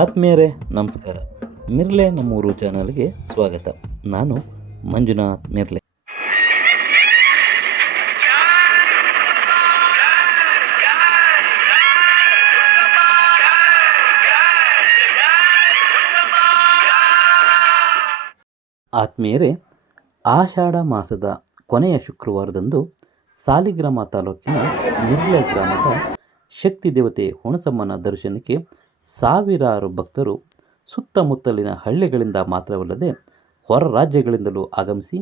ಆತ್ಮೀಯರೇ ನಮಸ್ಕಾರ. ಮಿರ್ಲೆ ನಮ್ಮೂರು ಚಾನಲ್ಗೆ ಸ್ವಾಗತ. ನಾನು ಮಂಜುನಾಥ್ ಮಿರ್ಲೆ. ಆತ್ಮೀಯರೇ, ಆಷಾಢ ಮಾಸದ ಕೊನೆಯ ಶುಕ್ರವಾರದಂದು ಸಾಲಿಗ್ರಾಮ ತಾಲೂಕಿನ ಮಿರ್ಲೆ ಗ್ರಾಮದ ಶಕ್ತಿ ದೇವತೆ ಹುಣಸಮ್ಮನ ದರ್ಶನಕ್ಕೆ ಸಾವಿರಾರು ಭಕ್ತರು ಸುತ್ತಮುತ್ತಲಿನ ಹಳ್ಳಿಗಳಿಂದ ಮಾತ್ರವಲ್ಲದೆ ಹೊರ ರಾಜ್ಯಗಳಿಂದಲೂ ಆಗಮಿಸಿ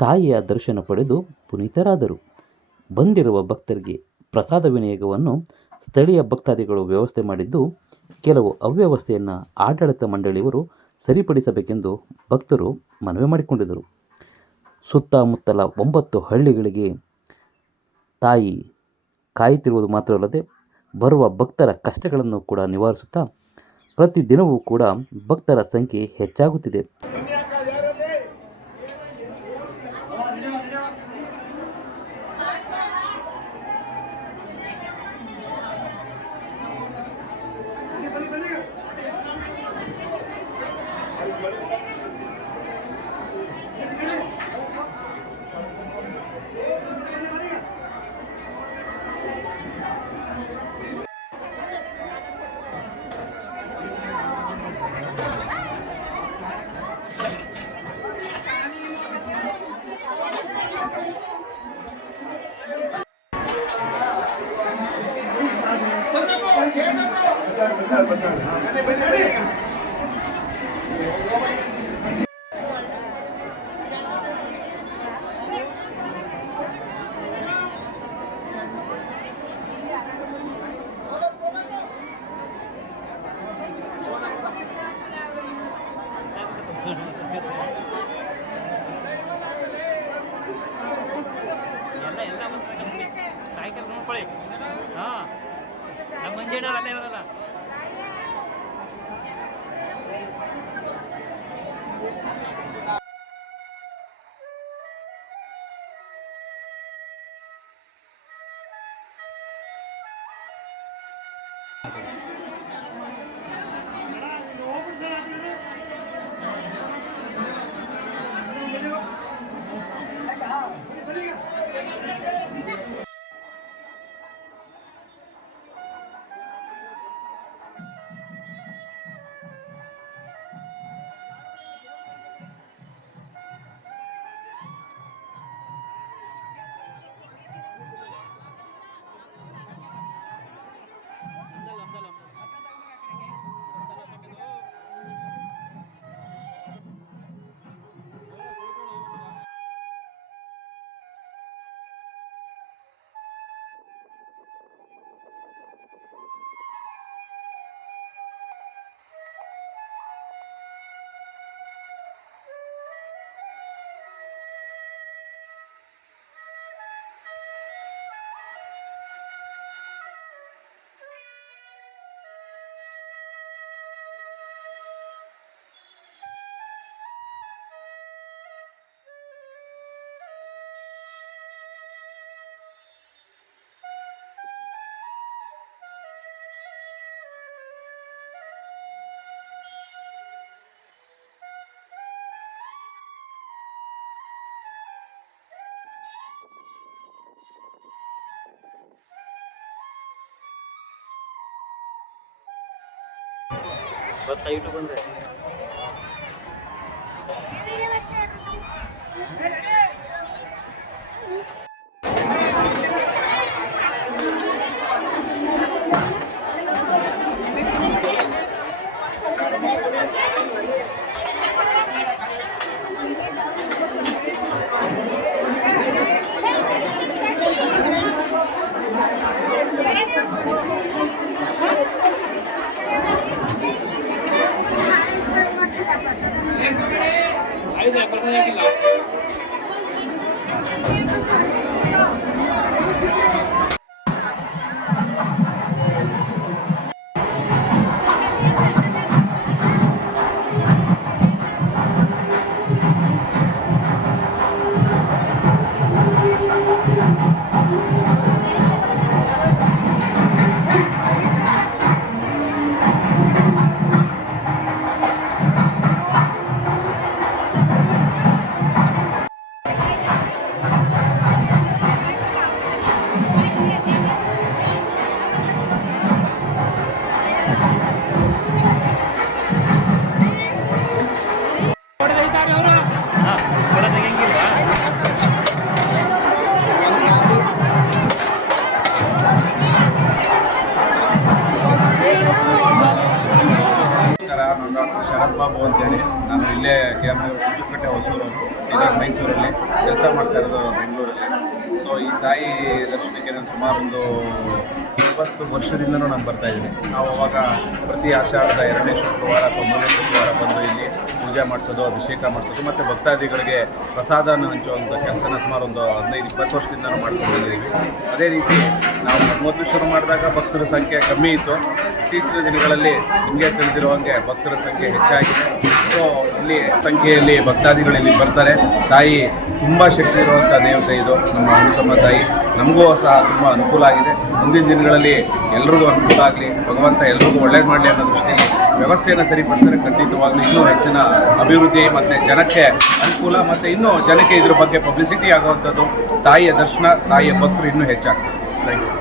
ತಾಯಿಯ ದರ್ಶನ ಪಡೆದು ಪುನೀತರಾದರು. ಬಂದಿರುವ ಭಕ್ತರಿಗೆ ಪ್ರಸಾದ ವಿನಿಯೋಗವನ್ನು ಸ್ಥಳೀಯ ಭಕ್ತಾದಿಗಳು ವ್ಯವಸ್ಥೆ ಮಾಡಿದ್ದು, ಕೆಲವು ಅವ್ಯವಸ್ಥೆಯನ್ನು ಆಡಳಿತ ಮಂಡಳಿಯವರು ಸರಿಪಡಿಸಬೇಕೆಂದು ಭಕ್ತರು ಮನವಿ ಮಾಡಿಕೊಂಡಿದ್ದರು. ಸುತ್ತಮುತ್ತಲ 9 ಹಳ್ಳಿಗಳಿಗೆ ತಾಯಿ ಕಾಯುತ್ತಿರುವುದು ಮಾತ್ರವಲ್ಲದೆ ಬರುವ ಭಕ್ತರ ಕಷ್ಟಗಳನ್ನು ಕೂಡ ನಿವಾರಿಸುತ್ತಾ ಪ್ರತಿದಿನವೂ ಕೂಡ ಭಕ್ತರ ಸಂಖ್ಯೆ ಹೆಚ್ಚಾಗುತ್ತಿದೆ. ಗೊತ್ತಾಯಿತು ಬಂದರೆ Ay, ನಮಸ್ಕಾರ, ನಾನು ಡಾಕ್ಟರ್ ಶರತ್ ಬಾಬು ಅಂತೇಳಿ. ನಾನು ಇಲ್ಲೇ KM ನಗರ ಕುಂಚುಕಟ್ಟೆ ಹೊಸೂರು, ಈಗ ಮೈಸೂರಲ್ಲಿ ಕೆಲಸ ಮಾಡ್ತಾ ಇರೋದು, ಬೆಂಗಳೂರಲ್ಲಿ. ಸೊ ಈ ತಾಯಿ ದರ್ಶನಕ್ಕೆ ನಾನು ಸುಮಾರು ಒಂದು 20 ವರ್ಷದಿಂದನೂ ನಾನು ಬರ್ತಾಯಿದ್ದೀನಿ. ನಾವು ಅವಾಗ ಪ್ರತಿ ಆಷಾಢದ 2ನೇ ಶುಕ್ರವಾರ ಅಥವಾ 3ನೇ ಶುಕ್ರವಾರ ಬಂದು ಇಲ್ಲಿ ಪೂಜೆ ಮಾಡಿಸೋದು, ಅಭಿಷೇಕ ಮಾಡಿಸೋದು ಮತ್ತು ಭಕ್ತಾದಿಗಳಿಗೆ ಪ್ರಸಾದನ ಹಂಚುವಂಥ ಕೆಲಸನ ಸುಮಾರು ಒಂದು 15-20 ವರ್ಷದಿಂದನೂ ಮಾಡ್ಕೊಂಡು ಬಂದಿದ್ದೀವಿ. ಅದೇ ರೀತಿ ನಾವು ಮೊದಲು ಶುರು ಮಾಡಿದಾಗ ಭಕ್ತರ ಸಂಖ್ಯೆ ಕಮ್ಮಿ ಇತ್ತು. ಇತ್ತೀಚಿನ ದಿನಗಳಲ್ಲಿ ನಿಮಗೆ ತಿಳಿದಿರೋ ಹಾಗೆ ಭಕ್ತರ ಸಂಖ್ಯೆ ಹೆಚ್ಚಾಗಿದೆ. ಸೊ ಇಲ್ಲಿ ಸಂಖ್ಯೆಯಲ್ಲಿ ಭಕ್ತಾದಿಗಳು ಇಲ್ಲಿ ಬರ್ತಾರೆ. ತಾಯಿ ತುಂಬ ಶಕ್ತಿ ಇರುವಂಥ ದೇವತೆ ಇದು, ನಮ್ಮ ಹನುಸಮ್ಮ ತಾಯಿ. ನಮಗೂ ಸಹ ತುಂಬ ಅನುಕೂಲ ಆಗಿದೆ. ಮುಂದಿನ ದಿನಗಳಲ್ಲಿ ಎಲ್ರಿಗೂ ಅನುಕೂಲ ಆಗಲಿ, ಭಗವಂತ ಎಲ್ರಿಗೂ ಒಳ್ಳೇದು ಮಾಡಲಿ ಅನ್ನೋ ದೃಷ್ಟಿಯಲ್ಲಿ ವ್ಯವಸ್ಥೆಯನ್ನು ಸರಿಪಡಿಸಿದರೆ ಖಂಡಿತವಾಗ್ಲೂ ಇನ್ನೂ ಹೆಚ್ಚಿನ ಅಭಿವೃದ್ಧಿ ಮತ್ತು ಜನಕ್ಕೆ ಅನುಕೂಲ ಮತ್ತು ಇನ್ನೂ ಜನಕ್ಕೆ ಇದ್ರ ಬಗ್ಗೆ ಪಬ್ಲಿಸಿಟಿ ಆಗುವಂಥದ್ದು, ತಾಯಿಯ ದರ್ಶನ, ತಾಯಿಯ ಭಕ್ತರು ಇನ್ನೂ ಹೆಚ್ಚಾಗ್ತದೆ. Thank you.